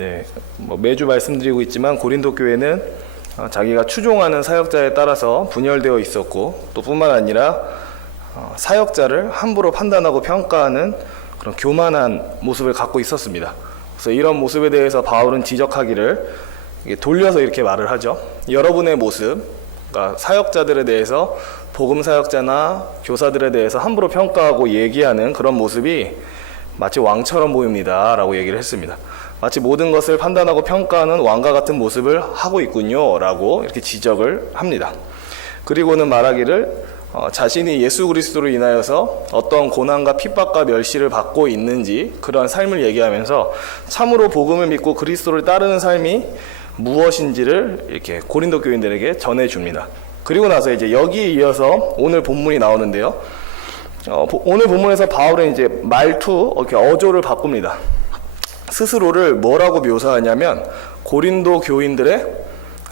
네, 매주 말씀드리고 있지만 고린도 교회는 자기가 추종하는 사역자에 따라서 분열되어 있었고, 또 뿐만 아니라 사역자를 함부로 판단하고 평가하는 그런 교만한 모습을 갖고 있었습니다. 그래서 이런 모습에 대해서 바울은 지적하기를 돌려서 이렇게 말을 하죠. 여러분의 모습, 그러니까 사역자들에 대해서, 복음 사역자나 교사들에 대해서 함부로 평가하고 얘기하는 그런 모습이 마치 왕처럼 보입니다 라고 얘기를 했습니다. 마치 모든 것을 판단하고 평가하는 왕과 같은 모습을 하고 있군요 라고 이렇게 지적을 합니다. 그리고는 말하기를 자신이 예수 그리스도로 인하여서 어떤 고난과 핍박과 멸시를 받고 있는지 그런 삶을 얘기하면서 참으로 복음을 믿고 그리스도를 따르는 삶이 무엇인지를 이렇게 고린도 교인들에게 전해줍니다. 그리고 나서 이제 여기에 이어서 오늘 본문이 나오는데요. 오늘 본문에서 바울은 이제 말투, 이렇게 어조를 바꿉니다. 스스로를 뭐라고 묘사하냐면 고린도 교인들의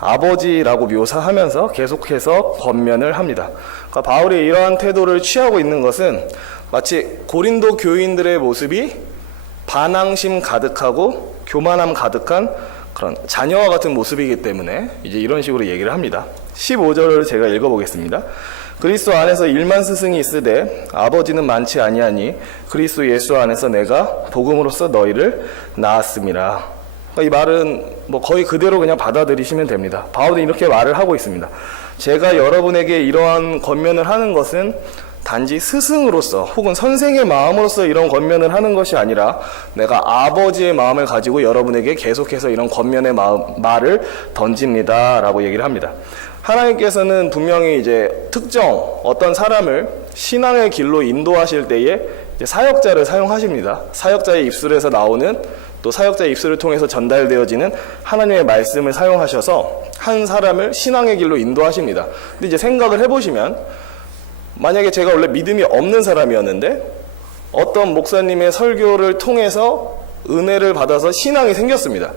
아버지라고 묘사하면서 계속해서 권면을 합니다. 그러니까 바울이 이러한 태도를 취하고 있는 것은 마치 고린도 교인들의 모습이 반항심 가득하고 교만함 가득한 그런 자녀와 같은 모습이기 때문에 이제 이런 식으로 얘기를 합니다. 15절을 제가 읽어보겠습니다. 그리스도 안에서 1만 스승이 있으되 아버지는 많지 아니하니 그리스도 예수 안에서 내가 복음으로써 너희를 낳았음이라. 그러니까 이 말은 거의 그대로 그냥 받아들이시면 됩니다. 바울은 이렇게 말을 하고 있습니다. 제가 여러분에게 이러한 권면을 하는 것은 단지 스승으로서 혹은 선생의 마음으로서 이런 권면을 하는 것이 아니라 내가 아버지의 마음을 가지고 여러분에게 계속해서 이런 권면의 말을 던집니다 라고 얘기를 합니다. 하나님께서는 분명히 이제 특정 어떤 사람을 신앙의 길로 인도하실 때에 이제 사역자를 사용하십니다. 사역자의 입술에서 나오는, 또 사역자의 입술을 통해서 전달되어지는 하나님의 말씀을 사용하셔서 한 사람을 신앙의 길로 인도하십니다. 근데 이제 생각을 해보시면, 만약에 제가 원래 믿음이 없는 사람이었는데 어떤 목사님의 설교를 통해서 은혜를 받아서 신앙이 생겼습니다.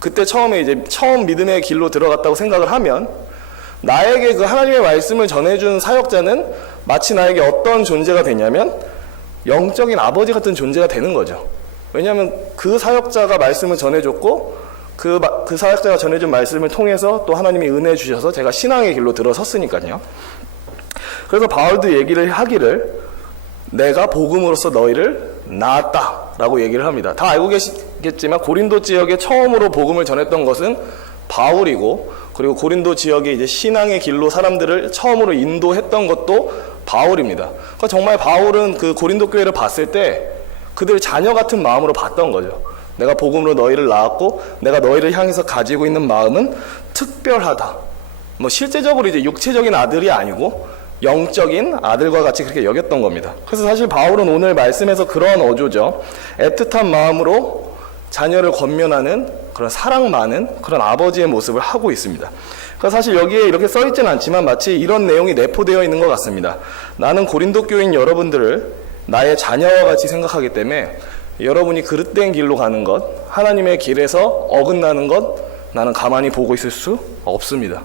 그때 처음 믿음의 길로 들어갔다고 생각을 하면 나에게 그 하나님의 말씀을 전해준 사역자는 마치 나에게 어떤 존재가 되냐면 영적인 아버지 같은 존재가 되는 거죠. 왜냐하면 그 사역자가 말씀을 전해줬고 그 사역자가 전해준 말씀을 통해서 또 하나님이 은혜 주셔서 제가 신앙의 길로 들어섰으니까요. 그래서 바울도 얘기를 하기를 내가 복음으로써 너희를 낳았다 라고 얘기를 합니다. 다 알고 계시겠지만 고린도 지역에 처음으로 복음을 전했던 것은 바울이고, 그리고 고린도 지역에 이제 신앙의 길로 사람들을 처음으로 인도했던 것도 바울입니다. 그러니까 정말 바울은 그 고린도 교회를 봤을 때 그들 자녀 같은 마음으로 봤던 거죠. 내가 복음으로 너희를 낳았고 내가 너희를 향해서 가지고 있는 마음은 특별하다. 실제적으로 이제 육체적인 아들이 아니고 영적인 아들과 같이 그렇게 여겼던 겁니다. 그래서 사실 바울은 오늘 말씀에서 그런 어조죠. 애틋한 마음으로 자녀를 권면하는 그런 사랑 많은 그런 아버지의 모습을 하고 있습니다. 그러니까 사실 여기에 이렇게 써있지는 않지만 마치 이런 내용이 내포되어 있는 것 같습니다. 나는 고린도 교인 여러분들을 나의 자녀와 같이 생각하기 때문에 여러분이 그릇된 길로 가는 것, 하나님의 길에서 어긋나는 것 나는 가만히 보고 있을 수 없습니다.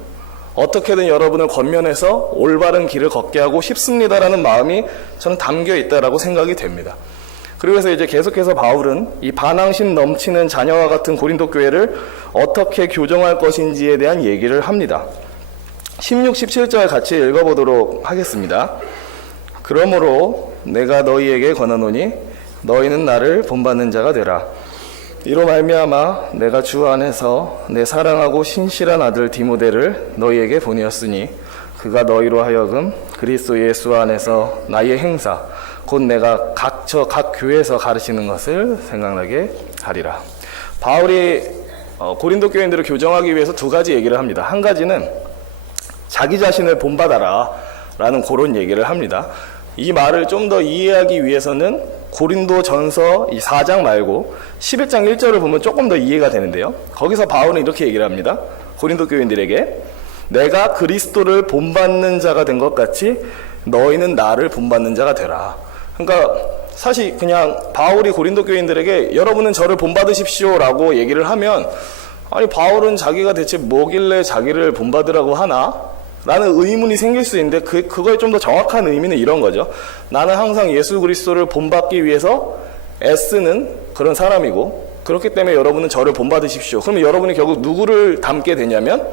어떻게든 여러분을 권면해서 올바른 길을 걷게 하고 싶습니다라는 마음이 저는 담겨 있다라고 생각이 됩니다. 그래서 이제 계속해서 바울은 이 반항심 넘치는 자녀와 같은 고린도 교회를 어떻게 교정할 것인지에 대한 얘기를 합니다. 16, 17절 같이 읽어보도록 하겠습니다. 그러므로 내가 너희에게 권하노니 너희는 나를 본받는 자가 되라. 이로 말미암아 내가 주 안에서 내 사랑하고 신실한 아들 디모데를 너희에게 보내었으니 그가 너희로 하여금 그리스도 예수 안에서 나의 행사 곧 내가 각 교회에서 가르치는 것을 생각나게 하리라. 바울이 고린도 교인들을 교정하기 위해서 두 가지 얘기를 합니다. 한 가지는 자기 자신을 본받아라 라는 그런 얘기를 합니다. 이 말을 좀 더 이해하기 위해서는 고린도 전서 이 4장 말고 11장 1절을 보면 조금 더 이해가 되는데요. 거기서 바울은 이렇게 얘기를 합니다. 고린도 교인들에게 내가 그리스도를 본받는 자가 된 것 같이 너희는 나를 본받는 자가 되라. 그러니까 사실 그냥 바울이 고린도 교인들에게 여러분은 저를 본받으십시오 라고 얘기를 하면, 아니 바울은 자기가 대체 뭐길래 자기를 본받으라고 하나? 라는 의문이 생길 수 있는데 그거의 좀 더 정확한 의미는 이런 거죠. 나는 항상 예수 그리스도를 본받기 위해서 애쓰는 그런 사람이고 그렇기 때문에 여러분은 저를 본받으십시오. 그러면 여러분이 결국 누구를 닮게 되냐면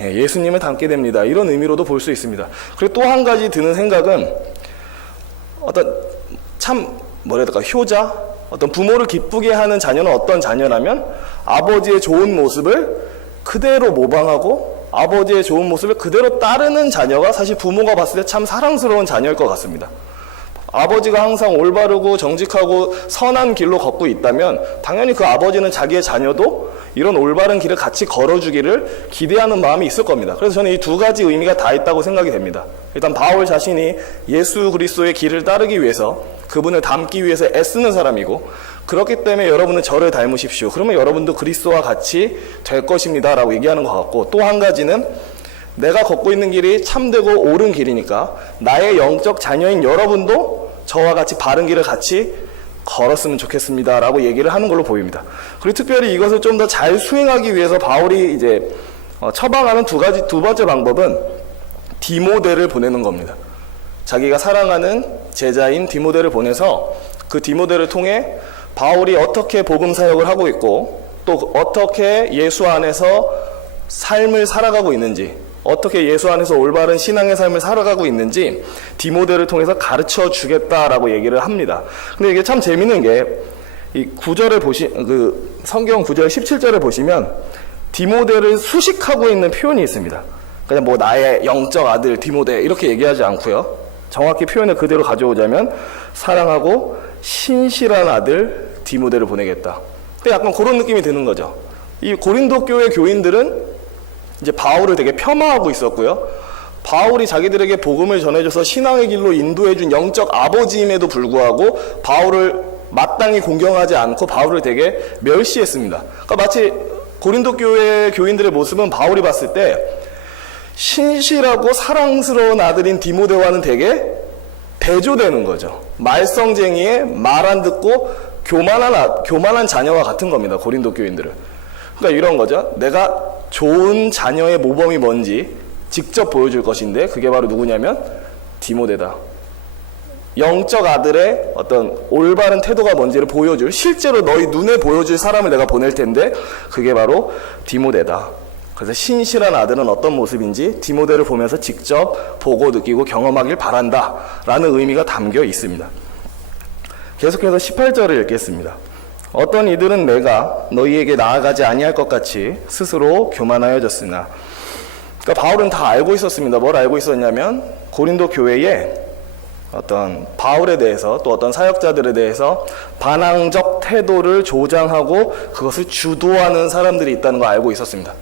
예수님을 닮게 됩니다. 이런 의미로도 볼 수 있습니다. 그리고 또 한 가지 드는 생각은 어떤 참 뭐랄까 효자, 어떤 부모를 기쁘게 하는 자녀는 어떤 자녀라면 아버지의 좋은 모습을 그대로 모방하고 아버지의 좋은 모습을 그대로 따르는 자녀가 사실 부모가 봤을 때 참 사랑스러운 자녀일 것 같습니다. 아버지가 항상 올바르고 정직하고 선한 길로 걷고 있다면 당연히 그 아버지는 자기의 자녀도 이런 올바른 길을 같이 걸어주기를 기대하는 마음이 있을 겁니다. 그래서 저는 이 두 가지 의미가 다 있다고 생각이 됩니다. 일단 바울 자신이 예수 그리스도의 길을 따르기 위해서 그분을 닮기 위해서 애쓰는 사람이고, 그렇기 때문에 여러분은 저를 닮으십시오. 그러면 여러분도 그리스도와 같이 될 것입니다 라고 얘기하는 것 같고, 또 한 가지는 내가 걷고 있는 길이 참되고 옳은 길이니까 나의 영적 자녀인 여러분도 저와 같이 바른 길을 같이 걸었으면 좋겠습니다 라고 얘기를 하는 걸로 보입니다. 그리고 특별히 이것을 좀 더 잘 수행하기 위해서 바울이 이제 처방하는 두 번째 방법은 디모데를 보내는 겁니다. 자기가 사랑하는 제자인 디모데를 보내서 그 디모데를 통해 바울이 어떻게 복음 사역을 하고 있고 또 어떻게 예수 안에서 삶을 살아가고 있는지, 어떻게 예수 안에서 올바른 신앙의 삶을 살아가고 있는지 디모데를 통해서 가르쳐 주겠다라고 얘기를 합니다. 근데 이게 참 재밌는 게 이 구절을 성경 9절 17절을 보시면 디모데를 수식하고 있는 표현이 있습니다. 그냥 뭐 나의 영적 아들 디모데 이렇게 얘기하지 않고요. 정확히 표현을 그대로 가져오자면 사랑하고 신실한 아들 디모데를 보내겠다. 근데 약간 그런 느낌이 드는 거죠. 이 고린도 교회 교인들은 이제 바울을 되게 폄하하고 있었고요. 바울이 자기들에게 복음을 전해줘서 신앙의 길로 인도해준 영적 아버지임에도 불구하고 바울을 마땅히 공경하지 않고 바울을 되게 멸시했습니다. 그러니까 마치 고린도 교회 교인들의 모습은 바울이 봤을 때 신실하고 사랑스러운 아들인 디모데와는 되게 대조되는 거죠. 말썽쟁이의 말 안 듣고 교만한 자녀와 같은 겁니다. 고린도 교인들은. 그러니까 이런 거죠. 내가 좋은 자녀의 모범이 뭔지 직접 보여줄 것인데 그게 바로 누구냐면 디모데다. 영적 아들의 어떤 올바른 태도가 뭔지를 보여줄, 실제로 너희 눈에 보여줄 사람을 내가 보낼 텐데 그게 바로 디모데다. 그래서 신실한 아들은 어떤 모습인지 디모데를 보면서 직접 보고 느끼고 경험하길 바란다 라는 의미가 담겨 있습니다. 계속해서 18절을 읽겠습니다. 어떤 이들은 내가 너희에게 나아가지 아니할 것 같이 스스로 교만하여졌으나, 그러니까 바울은 다 알고 있었습니다. 뭘 알고 있었냐면 고린도 교회에 어떤 바울에 대해서 또 어떤 사역자들에 대해서 반항적 태도를 조장하고 그것을 주도하는 사람들이 있다는 걸 알고 있었습니다.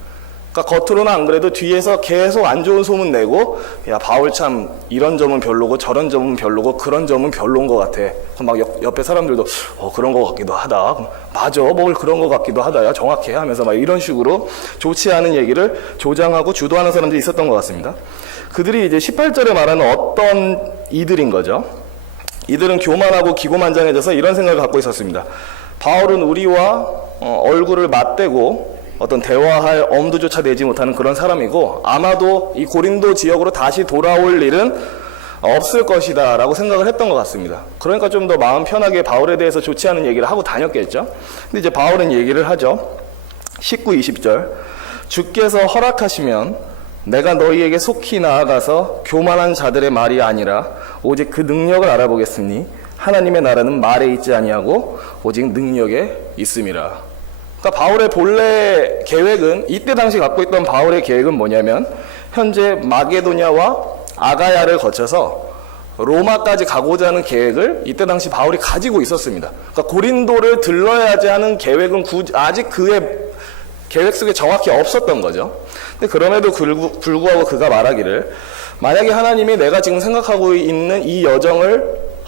그러니까 겉으로는 안 그래도 뒤에서 계속 안 좋은 소문 내고, 야 바울 참 이런 점은 별로고 저런 점은 별로고 그런 점은 별로인 것 같아. 막 옆에 사람들도 그런 것 같기도 하다. 맞아, 뭘 그런 것 같기도 하다. 야 정확해 하면서 막 이런 식으로 좋지 않은 얘기를 조장하고 주도하는 사람들이 있었던 것 같습니다. 그들이 이제 18절에 말하는 어떤 이들인 거죠. 이들은 교만하고 기고만장해져서 이런 생각을 갖고 있었습니다. 바울은 우리와 얼굴을 맞대고 어떤 대화할 엄두조차 내지 못하는 그런 사람이고 아마도 이 고린도 지역으로 다시 돌아올 일은 없을 것이다 라고 생각을 했던 것 같습니다. 그러니까 좀 더 마음 편하게 바울에 대해서 좋지 않은 얘기를 하고 다녔겠죠. 근데 이제 바울은 얘기를 하죠. 19, 20절 주께서 허락하시면 내가 너희에게 속히 나아가서 교만한 자들의 말이 아니라 오직 그 능력을 알아보겠으니 하나님의 나라는 말에 있지 아니하고 오직 능력에 있음이라. 그러니까 바울의 본래 계획은, 이때 당시 갖고 있던 바울의 계획은 뭐냐면 현재 마게도냐와 아가야를 거쳐서 로마까지 가고자 하는 계획을 이때 당시 바울이 가지고 있었습니다. 그러니까 고린도를 들러야지 하는 계획은 아직 그의 계획 속에 정확히 없었던 거죠. 근데 그럼에도 불구하고 그가 말하기를, 만약에 하나님이 내가 지금 생각하고 있는 이 여정을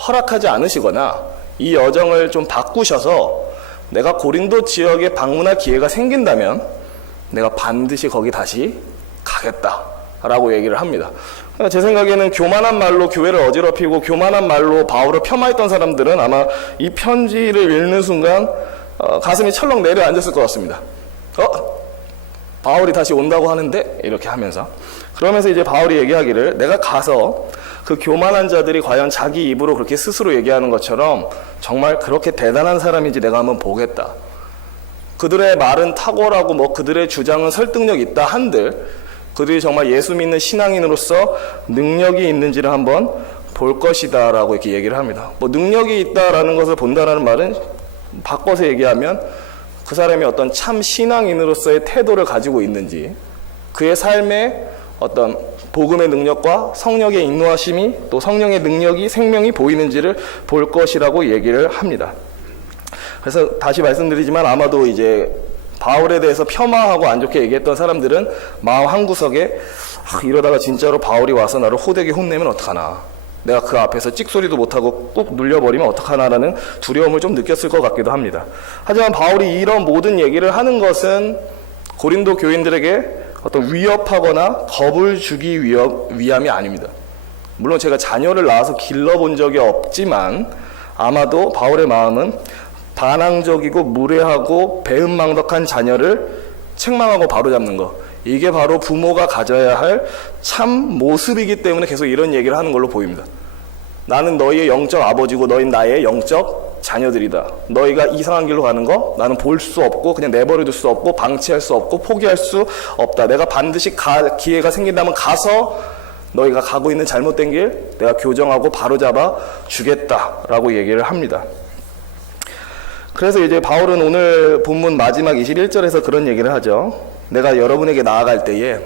허락하지 않으시거나 이 여정을 좀 바꾸셔서 내가 고린도 지역에 방문할 기회가 생긴다면 내가 반드시 거기 다시 가겠다라고 얘기를 합니다. 그러니까 제 생각에는 교만한 말로 교회를 어지럽히고 교만한 말로 바울을 폄하했던 사람들은 아마 이 편지를 읽는 순간 가슴이 철렁 내려앉았을 것 같습니다. 바울이 다시 온다고 하는데 이렇게 하면서, 그러면서 이제 바울이 얘기하기를, 내가 가서 그 교만한 자들이 과연 자기 입으로 그렇게 스스로 얘기하는 것처럼 정말 그렇게 대단한 사람인지 내가 한번 보겠다. 그들의 말은 탁월하고 뭐 그들의 주장은 설득력 있다 한들 그들이 정말 예수 믿는 신앙인으로서 능력이 있는지를 한번 볼 것이다 라고 이렇게 얘기를 합니다. 뭐 능력이 있다라는 것을 본다라는 말은 바꿔서 얘기하면 그 사람이 어떤 참 신앙인으로서의 태도를 가지고 있는지, 그의 삶에 어떤 복음의 능력과 성령의 인도하심이 또 성령의 능력이 생명이 보이는지를 볼 것이라고 얘기를 합니다. 그래서 다시 말씀드리지만 아마도 이제 바울에 대해서 폄하하고 안 좋게 얘기했던 사람들은 마음 한구석에 이러다가 진짜로 바울이 와서 나를 호되게 혼내면 어떡하나, 내가 그 앞에서 찍소리도 못하고 꾹 눌려버리면 어떡하나라는 두려움을 좀 느꼈을 것 같기도 합니다. 하지만 바울이 이런 모든 얘기를 하는 것은 고린도 교인들에게 어떤 위협하거나 겁을 주기 위함이 아닙니다. 물론 제가 자녀를 낳아서 길러본 적이 없지만 아마도 바울의 마음은 반항적이고 무례하고 배은망덕한 자녀를 책망하고 바로잡는 것, 이게 바로 부모가 가져야 할 참 모습이기 때문에 계속 이런 얘기를 하는 걸로 보입니다. 나는 너희의 영적 아버지고 너희는 나의 영적 자녀들이다. 너희가 이상한 길로 가는 거 나는 볼 수 없고 그냥 내버려둘 수 없고 방치할 수 없고 포기할 수 없다. 내가 반드시 기회가 생긴다면 가서 너희가 가고 있는 잘못된 길 내가 교정하고 바로잡아 주겠다라고 얘기를 합니다. 그래서 이제 바울은 오늘 본문 마지막 21절에서 그런 얘기를 하죠. 내가 여러분에게 나아갈 때에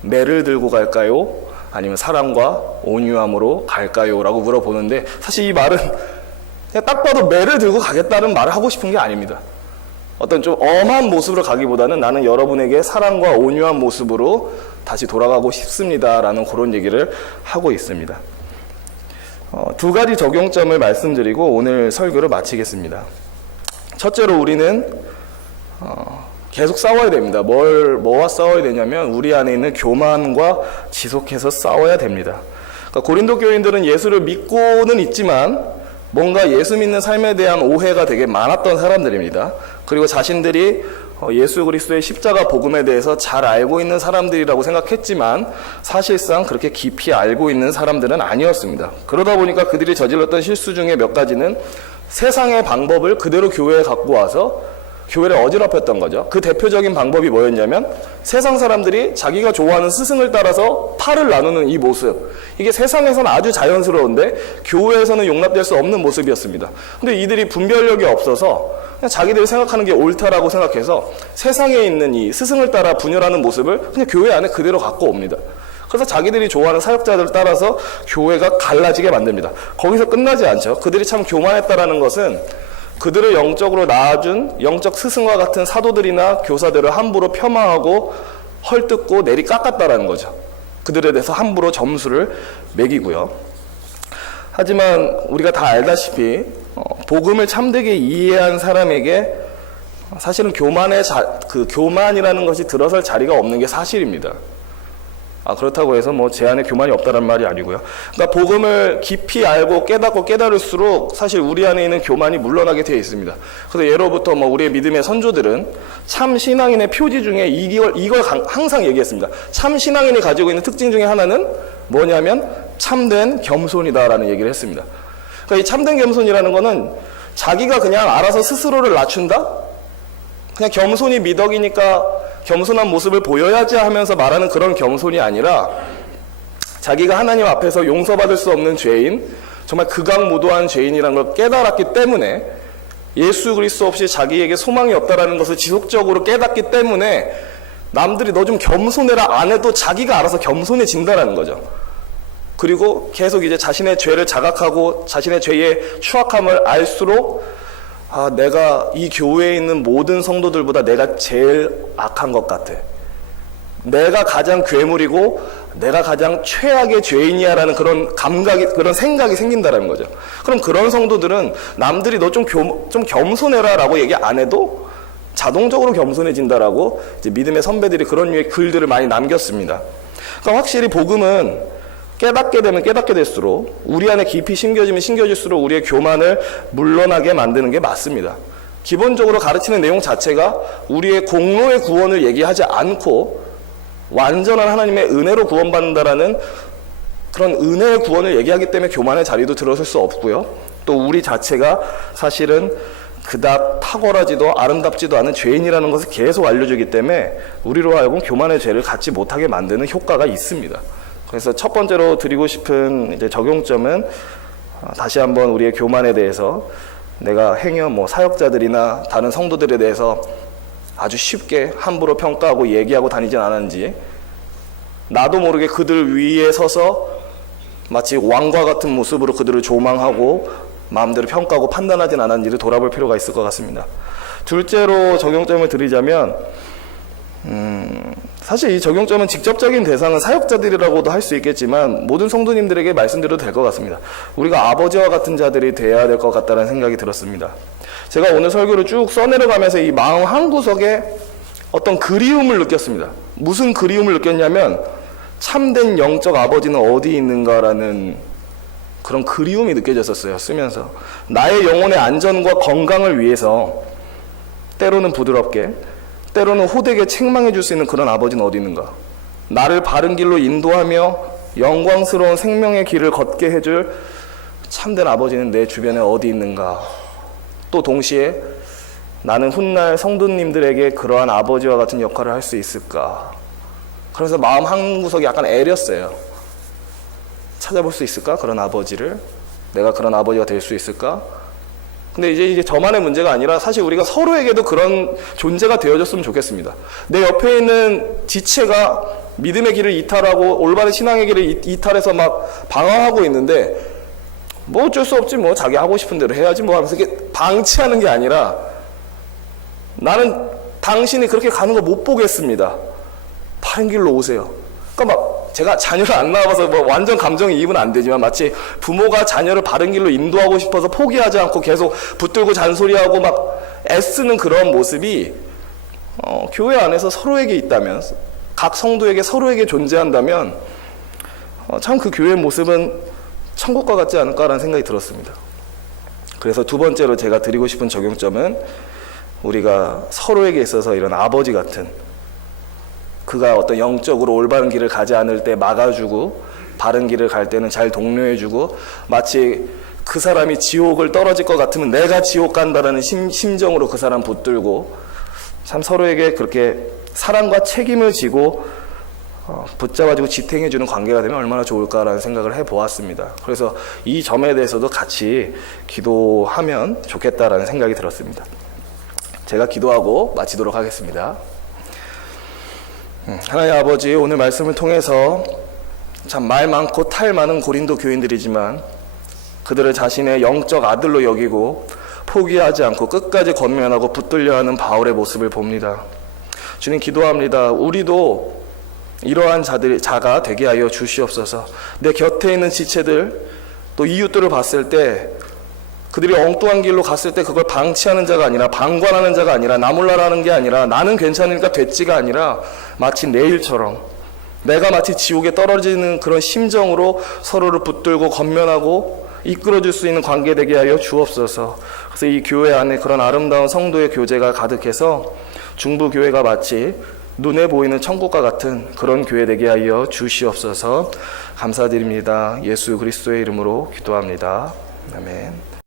매를 들고 갈까요? 아니면 사랑과 온유함으로 갈까요? 라고 물어보는데 사실 이 말은 그냥 딱 봐도 매를 들고 가겠다는 말을 하고 싶은 게 아닙니다. 어떤 좀 엄한 모습으로 가기보다는 나는 여러분에게 사랑과 온유한 모습으로 다시 돌아가고 싶습니다 라는 그런 얘기를 하고 있습니다. 두 가지 적용점을 말씀드리고 오늘 설교를 마치겠습니다. 첫째로 우리는 계속 싸워야 됩니다. 뭐와 싸워야 되냐면 우리 안에 있는 교만과 지속해서 싸워야 됩니다. 그러니까 고린도 교인들은 예수를 믿고는 있지만 뭔가 예수 믿는 삶에 대한 오해가 되게 많았던 사람들입니다. 그리고 자신들이 예수 그리스도의 십자가 복음에 대해서 잘 알고 있는 사람들이라고 생각했지만 사실상 그렇게 깊이 알고 있는 사람들은 아니었습니다. 그러다 보니까 그들이 저질렀던 실수 중에 몇 가지는 세상의 방법을 그대로 교회에 갖고 와서 교회를 어지럽혔던 거죠. 그 대표적인 방법이 뭐였냐면 세상 사람들이 자기가 좋아하는 스승을 따라서 팔을 나누는 이 모습, 이게 세상에서는 아주 자연스러운데 교회에서는 용납될 수 없는 모습이었습니다. 근데 이들이 분별력이 없어서 그냥 자기들이 생각하는 게 옳다라고 생각해서 세상에 있는 이 스승을 따라 분열하는 모습을 그냥 교회 안에 그대로 갖고 옵니다. 그래서 자기들이 좋아하는 사역자들을 따라서 교회가 갈라지게 만듭니다. 거기서 끝나지 않죠. 그들이 참 교만했다라는 것은 그들을 영적으로 낳아준 영적 스승과 같은 사도들이나 교사들을 함부로 폄하하고 헐뜯고 내리 깎았다라는 거죠. 그들에 대해서 함부로 점수를 매기고요. 하지만 우리가 다 알다시피 복음을 참되게 이해한 사람에게 사실은 교만이라는 것이 들어설 자리가 없는 게 사실입니다. 그렇다고 해서 제 안에 교만이 없다는 말이 아니고요. 그러니까 복음을 깊이 알고 깨닫고 깨달을수록 사실 우리 안에 있는 교만이 물러나게 되어 있습니다. 그래서 예로부터 우리의 믿음의 선조들은 참 신앙인의 표지 중에 이걸 항상 얘기했습니다. 참 신앙인이 가지고 있는 특징 중에 하나는 뭐냐면 참된 겸손이다라는 얘기를 했습니다. 그러니까 이 참된 겸손이라는 거는 자기가 그냥 알아서 스스로를 낮춘다? 그냥 겸손이 미덕이니까 겸손한 모습을 보여야지 하면서 말하는 그런 겸손이 아니라 자기가 하나님 앞에서 용서받을 수 없는 죄인, 정말 극악무도한 죄인이라는 걸 깨달았기 때문에 예수 그리스도 없이 자기에게 소망이 없다라는 것을 지속적으로 깨닫기 때문에 남들이 너 좀 겸손해라 안 해도 자기가 알아서 겸손해진다라는 거죠. 그리고 계속 이제 자신의 죄를 자각하고 자신의 죄의 추악함을 알수록 내가 이 교회에 있는 모든 성도들보다 내가 제일 악한 것 같아. 내가 가장 괴물이고 내가 가장 최악의 죄인이야라는 그런 감각이, 그런 생각이 생긴다는 거죠. 그럼 그런 성도들은 남들이 너 좀 겸손해라 라고 얘기 안 해도 자동적으로 겸손해진다라고 이제 믿음의 선배들이 그런 류의 글들을 많이 남겼습니다. 그러니까 확실히 복음은 깨닫게 되면 깨닫게 될수록 우리 안에 깊이 심겨지면 심겨질수록 우리의 교만을 물러나게 만드는 게 맞습니다. 기본적으로 가르치는 내용 자체가 우리의 공로의 구원을 얘기하지 않고 완전한 하나님의 은혜로 구원받는다라는 그런 은혜의 구원을 얘기하기 때문에 교만의 자리도 들어설 수 없고요. 또 우리 자체가 사실은 그닥 탁월하지도 아름답지도 않은 죄인이라는 것을 계속 알려주기 때문에 우리로 하여금 교만의 죄를 갖지 못하게 만드는 효과가 있습니다. 그래서 첫 번째로 드리고 싶은 이제 적용점은 다시 한번 우리의 교만에 대해서 내가 행여 사역자들이나 다른 성도들에 대해서 아주 쉽게 함부로 평가하고 얘기하고 다니진 않았는지, 나도 모르게 그들 위에 서서 마치 왕과 같은 모습으로 그들을 조망하고 마음대로 평가하고 판단하진 않았는지를 돌아볼 필요가 있을 것 같습니다. 둘째로 적용점을 드리자면 사실 이 적용점은 직접적인 대상은 사역자들이라고도 할 수 있겠지만 모든 성도님들에게 말씀드려도 될 것 같습니다. 우리가 아버지와 같은 자들이 되어야 될 것 같다는 생각이 들었습니다. 제가 오늘 설교를 쭉 써내려가면서 이 마음 한구석에 어떤 그리움을 느꼈습니다. 무슨 그리움을 느꼈냐면 참된 영적 아버지는 어디 있는가라는 그런 그리움이 느껴졌었어요. 쓰면서 나의 영혼의 안전과 건강을 위해서 때로는 부드럽게, 때로는 호되게 책망해 줄 수 있는 그런 아버지는 어디 있는가, 나를 바른 길로 인도하며 영광스러운 생명의 길을 걷게 해줄 참된 아버지는 내 주변에 어디 있는가. 또 동시에 나는 훗날 성도님들에게 그러한 아버지와 같은 역할을 할 수 있을까. 그래서 마음 한구석이 약간 애렸어요. 찾아볼 수 있을까? 그런 아버지를. 내가 그런 아버지가 될 수 있을까? 근데 이제 저만의 문제가 아니라 사실 우리가 서로에게도 그런 존재가 되어줬으면 좋겠습니다. 내 옆에 있는 지체가 믿음의 길을 이탈하고 올바른 신앙의 길을 이탈해서 막 방황하고 있는데 어쩔 수 없지, 자기 하고 싶은 대로 해야지 하면서 이렇게 방치하는 게 아니라, 나는 당신이 그렇게 가는 거 못 보겠습니다. 바른 길로 오세요. 그러니까 제가 자녀를 안 낳아봐서 완전 감정이입은 안 되지만, 마치 부모가 자녀를 바른 길로 인도하고 싶어서 포기하지 않고 계속 붙들고 잔소리하고 막 애쓰는 그런 모습이 교회 안에서 서로에게 있다면, 각 성도에게 서로에게 존재한다면 참 그 교회의 모습은 천국과 같지 않을까라는 생각이 들었습니다. 그래서 두 번째로 제가 드리고 싶은 적용점은 우리가 서로에게 있어서 이런 아버지 같은, 그가 어떤 영적으로 올바른 길을 가지 않을 때 막아주고 바른 길을 갈 때는 잘 독려해주고, 마치 그 사람이 지옥을 떨어질 것 같으면 내가 지옥 간다라는 심정으로 그 사람 붙들고, 참 서로에게 그렇게 사랑과 책임을 지고 붙잡아주고 지탱해주는 관계가 되면 얼마나 좋을까라는 생각을 해보았습니다. 그래서 이 점에 대해서도 같이 기도하면 좋겠다라는 생각이 들었습니다. 제가 기도하고 마치도록 하겠습니다. 하나님 아버지, 오늘 말씀을 통해서 참 말 많고 탈 많은 고린도 교인들이지만 그들을 자신의 영적 아들로 여기고 포기하지 않고 끝까지 권면하고 붙들려 하는 바울의 모습을 봅니다. 주님, 기도합니다. 우리도 이러한 자가 되게 하여 주시옵소서. 내 곁에 있는 지체들, 또 이웃들을 봤을 때 그들이 엉뚱한 길로 갔을 때 그걸 방치하는 자가 아니라, 방관하는 자가 아니라, 나 몰라라는 게 아니라, 나는 괜찮으니까 됐지가 아니라 마치 내일처럼 내가 마치 지옥에 떨어지는 그런 심정으로 서로를 붙들고 권면하고 이끌어줄 수 있는 관계 되게 하여 주옵소서. 그래서 이 교회 안에 그런 아름다운 성도의 교제가 가득해서 중부교회가 마치 눈에 보이는 천국과 같은 그런 교회 되게 하여 주시옵소서. 감사드립니다. 예수 그리스도의 이름으로 기도합니다. 아멘.